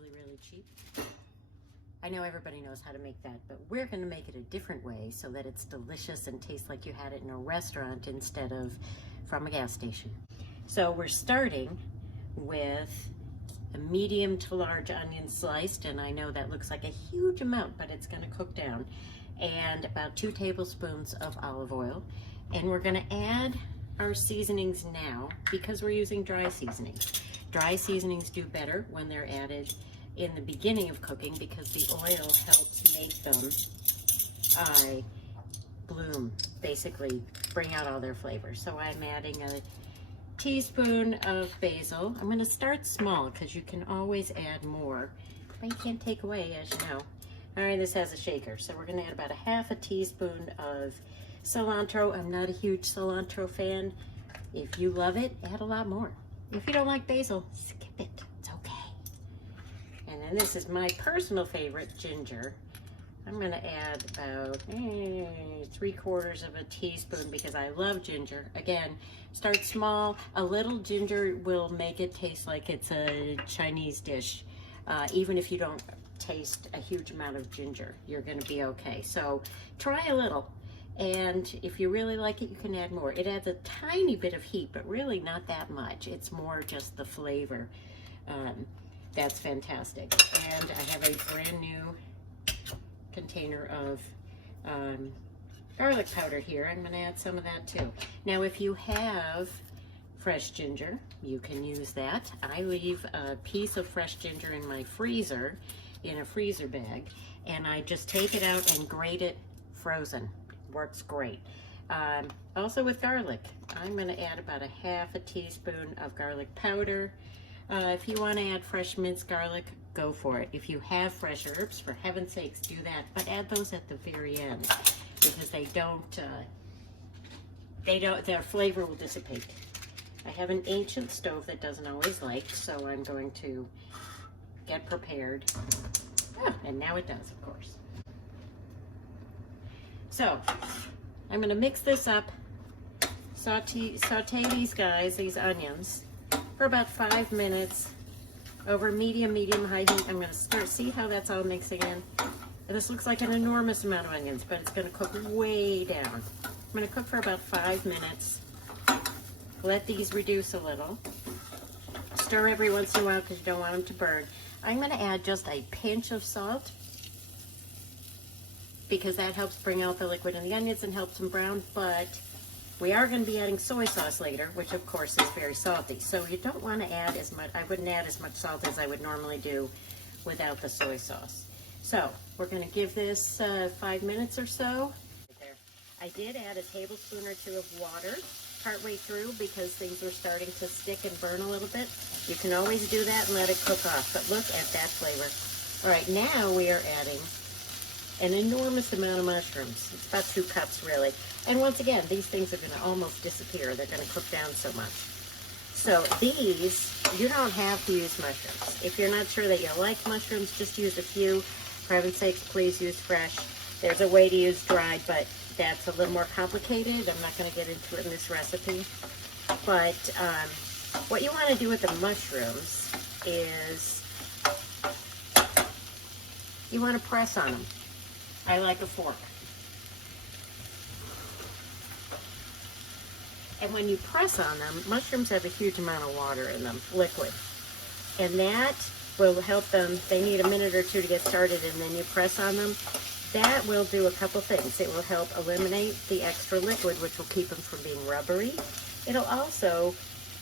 really, really cheap. I know everybody knows how to make that, but we're gonna make it a different way so that it's delicious and tastes like you had it in a restaurant instead of from a gas station. So we're starting with a medium to large onion sliced, and I know that looks like a huge amount, but it's gonna cook down, and about 2 tablespoons of olive oil. And we're gonna add our seasonings now because we're using dry seasonings. Dry seasonings do better when they're added in the beginning of cooking because the oil helps make them bloom, basically bring out all their flavors. So I'm adding a teaspoon of basil. I'm going to start small because you can always add more, but you can't take away, as you know. All right, this has a shaker, so we're going to add about a half a teaspoon of cilantro. I'm not a huge cilantro fan. If you love it, add a lot more. If you don't like basil, skip it. It's okay. And then this is my personal favorite, ginger. I'm going to add about 3/4 of a teaspoon because I love ginger. Again, start small. A little ginger will make it taste like it's a Chinese dish. Even if you don't taste a huge amount of ginger, you're going to be okay. So try a little. And if you really like it, you can add more. It adds a tiny bit of heat, but really not that much. It's more just the flavor. That's fantastic. And I have a brand new container of garlic powder here. I'm going to add some of that too. Now, if you have fresh ginger, you can use that. I leave a piece of fresh ginger in my freezer, in a freezer bag, and I just take it out and grate it frozen. Works great. Also with garlic, I'm going to add about a half a teaspoon of garlic powder. If you want to add fresh minced garlic, go for it. If you have fresh herbs, for heaven's sakes, do that. But add those at the very end because their flavor will dissipate. I have an ancient stove that doesn't always light, so I'm going to get prepared. And now it does, of course. So I'm going to mix this up, saute these onions for about 5 minutes over medium high heat. I'm going to see how that's all mixing in. And this looks like an enormous amount of onions, but it's going to cook way down. I'm going to cook for about 5 minutes. Let these reduce a little. Stir every once in a while because you don't want them to burn. I'm going to add just a pinch of salt because that helps bring out the liquid in the onions and helps them brown, but we are going to be adding soy sauce later, which of course is very salty. So you don't want to add as much, I wouldn't add as much salt as I would normally do without the soy sauce. So we're going to give this 5 minutes or so. I did add a tablespoon or 2 of water partway through because things were starting to stick and burn a little bit. You can always do that and let it cook off, but look at that flavor. All right, now we are adding an enormous amount of mushrooms. It's about 2 cups really. And once again, these things are going to almost disappear. They're going to cook down so much. So these, you don't have to use mushrooms. If you're not sure that you like mushrooms, just use a few. For heaven's sakes, please use fresh. There's a way to use dried, but that's a little more complicated. I'm not going to get into it in this recipe. But what you want to do with the mushrooms is you want to press on them. I like a fork. And when you press on them, mushrooms have a huge amount of water in them, liquid. And that will help them. They need a minute or 2 to get started, and then you press on them. That will do a couple things. It will help eliminate the extra liquid, which will keep them from being rubbery. It'll also,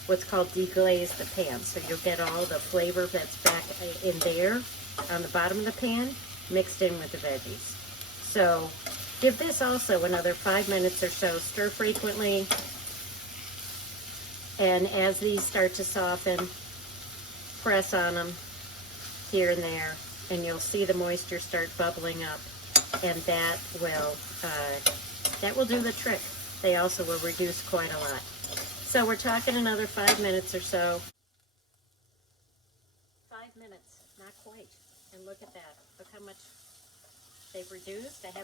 what's called deglaze the pan. So you'll get all the flavor that's back in there on the bottom of the pan mixed in with the veggies. So give this also another 5 minutes or so. Stir frequently. And as these start to soften, press on them here and there, and you'll see the moisture start bubbling up, and that will do the trick. They also will reduce quite a lot. So we're talking another 5 minutes or so. 5 minutes, not quite. And look at that. Look how much they've reduced. I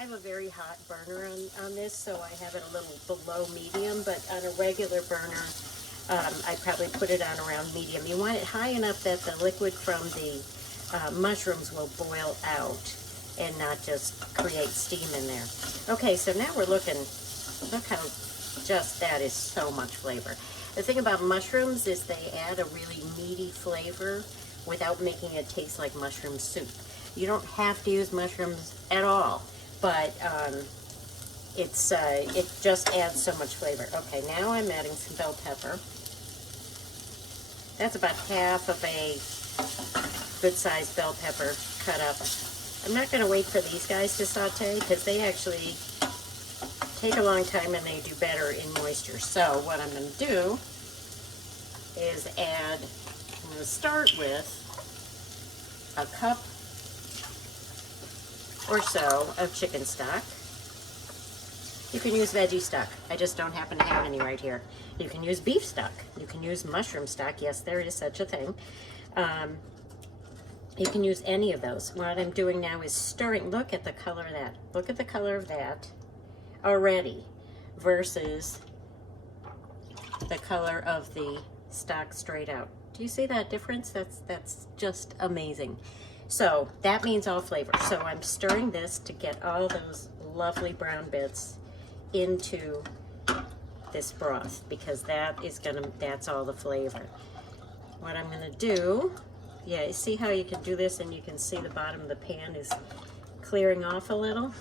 have a very hot burner on this, so I have it a little below medium, but on a regular burner, I probably put it on around medium. You want it high enough that the liquid from the mushrooms will boil out and not just create steam in there. Okay, so now we're looking, look how just that is so much flavor. The thing about mushrooms is they add a really meaty flavor without making it taste like mushroom soup. You don't have to use mushrooms at all, but it just adds so much flavor. Okay, now I'm adding some bell pepper. That's about half of a good-sized bell pepper cut up. I'm not going to wait for these guys to saute because they actually take a long time and they do better in moisture. So what I'm going to do is add, I'm going to start with a cup or so of chicken stock. You can use veggie stock. I just don't happen to have any right here. You can use beef stock. You can use mushroom stock. Yes, there is such a thing. You can use any of those. What I'm doing now is stirring. Look at the color of that. Look at the color of that already versus the color of the stock straight out. Do you see that difference? That's just amazing. So that means all flavor. So I'm stirring this to get all those lovely brown bits into this broth because that's all the flavor. What I'm gonna do, yeah, you see how you can do this and you can see the bottom of the pan is clearing off a little?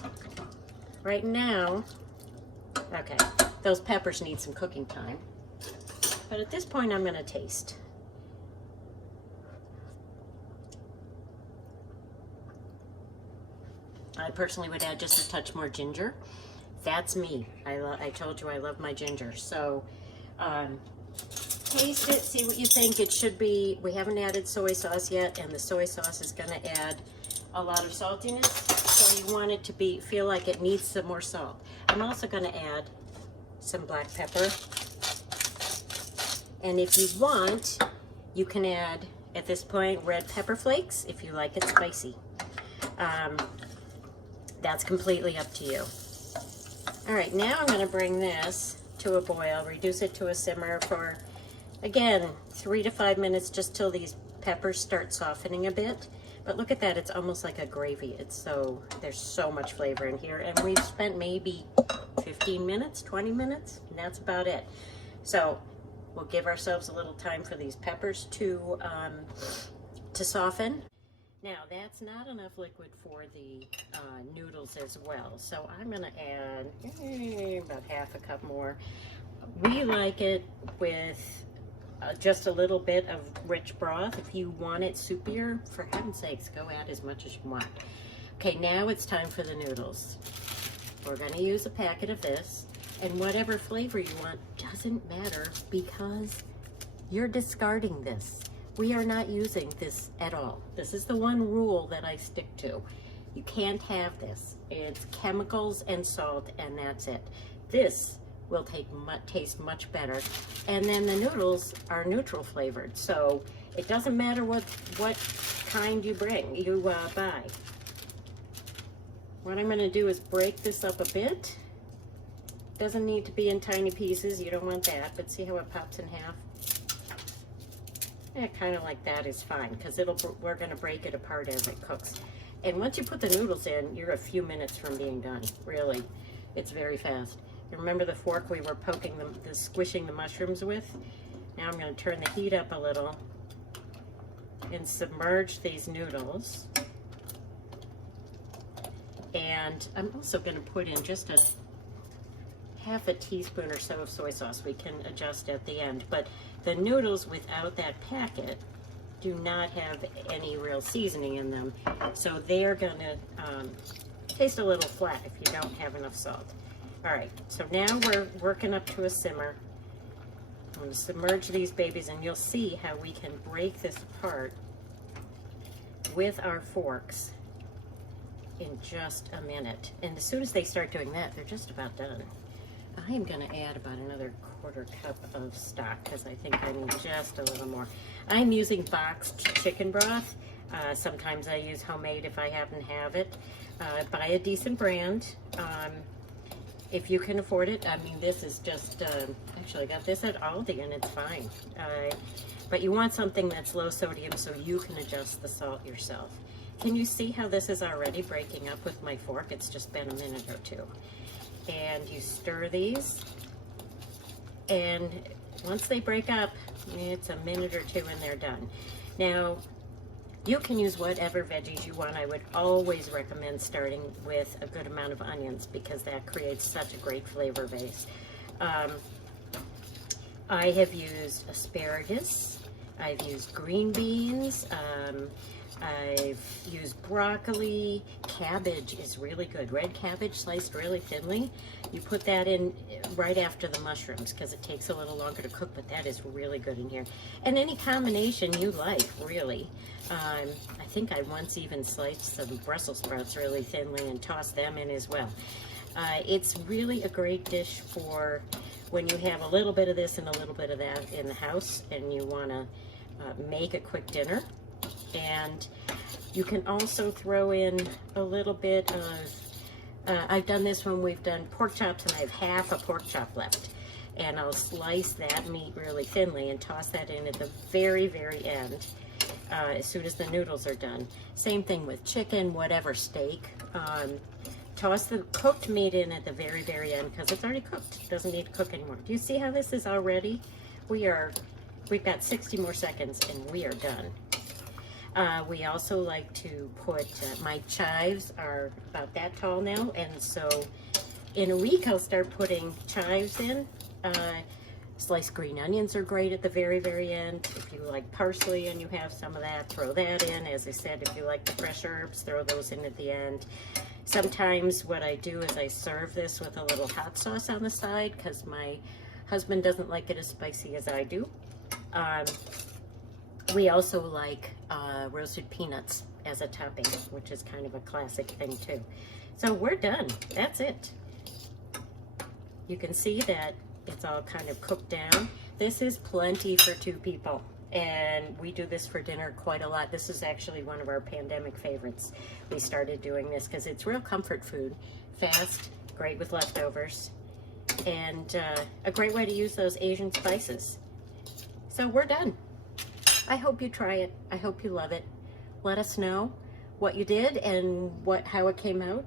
Right now, okay, those peppers need some cooking time. But at this point, I'm gonna taste. I personally would add just a touch more ginger. That's me. I told you I love my ginger. So taste it, see what you think. It should be, we haven't added soy sauce yet, and the soy sauce is gonna add a lot of saltiness. So you want it to feel like it needs some more salt. I'm also gonna add some black pepper. And if you want, you can add, at this point, red pepper flakes if you like it spicy. That's completely up to you. All right, now I'm gonna bring this to a boil, reduce it to a simmer for, again, 3 to 5 minutes, just till these peppers start softening a bit. But look at that, it's almost like a gravy. There's so much flavor in here, and we've spent maybe 15 minutes, 20 minutes, and that's about it. So we'll give ourselves a little time for these peppers to soften. Now, that's not enough liquid for the noodles as well. So I'm gonna add about half a cup more. We like it with just a little bit of rich broth. If you want it soupier, for heaven's sakes, go add as much as you want. Okay, now it's time for the noodles. We're gonna use a packet of this, and whatever flavor you want doesn't matter because you're discarding this. We are not using this at all. This is the one rule that I stick to. You can't have this. It's chemicals and salt, and that's it. This will taste much better. And then the noodles are neutral flavored, so it doesn't matter what kind you buy. What I'm gonna do is break this up a bit. Doesn't need to be in tiny pieces, you don't want that, but see how it pops in half? Yeah, kind of like that is fine, because we're gonna break it apart as it cooks. And once you put the noodles in, you're a few minutes from being done, really. It's very fast. And remember the fork we were poking squishing the mushrooms with? Now I'm gonna turn the heat up a little and submerge these noodles. And I'm also gonna put in just half a teaspoon or so of soy sauce. We can adjust at the end, but the noodles without that packet do not have any real seasoning in them, so they're gonna taste a little flat if you don't have enough salt. All right, so now we're working up to a simmer. I'm gonna submerge these babies, and you'll see how we can break this apart with our forks in just a minute. And as soon as they start doing that, they're just about done. I am going to add about another quarter cup of stock because I think I need just a little more. I'm using boxed chicken broth. Sometimes I use homemade if I happen to have it. Buy a decent brand. if you can afford it. I mean, this is just, actually I got this at Aldi and it's fine. But you want something that's low sodium so you can adjust the salt yourself. Can you see how this is already breaking up with my fork? It's just been a minute or two. And you stir these, and once they break up, it's a minute or two and they're done. Now, you can use whatever veggies you want. I would always recommend starting with a good amount of onions because that creates such a great flavor base. I have used asparagus, I've used green beans, I've used broccoli. Cabbage is really good. Red cabbage sliced really thinly. You put that in right after the mushrooms because it takes a little longer to cook, but that is really good in here. And any combination you like, really. I think I once even sliced some Brussels sprouts really thinly and tossed them in as well. It's really a great dish for when you have a little bit of this and a little bit of that in the house and you want to make a quick dinner. And you can also throw in a little bit of, I've done this when we've done pork chops and I have half a pork chop left. And I'll slice that meat really thinly and toss that in at the very, very end, as soon as the noodles are done. Same thing with chicken, whatever steak. Toss the cooked meat in at the very, very end because it's already cooked. It doesn't need to cook anymore. Do you see how this is already? We've got 60 more seconds and we are done. We also like to put, my chives are about that tall now, and so in a week I'll start putting chives in. Sliced green onions are great at the very, very end. If you like parsley and you have some of that, throw that in. As I said, if you like the fresh herbs, throw those in at the end. Sometimes what I do is I serve this with a little hot sauce on the side because my husband doesn't like it as spicy as I do. We also like roasted peanuts as a topping, which is kind of a classic thing too. So we're done. That's it. You can see that it's all kind of cooked down. This is plenty for 2 people, and we do this for dinner quite a lot. This is actually one of our pandemic favorites. We started doing this because it's real comfort food, fast, great with leftovers, and a great way to use those Asian spices. So we're done. I hope you try it. I hope you love it. Let us know what you did and how it came out.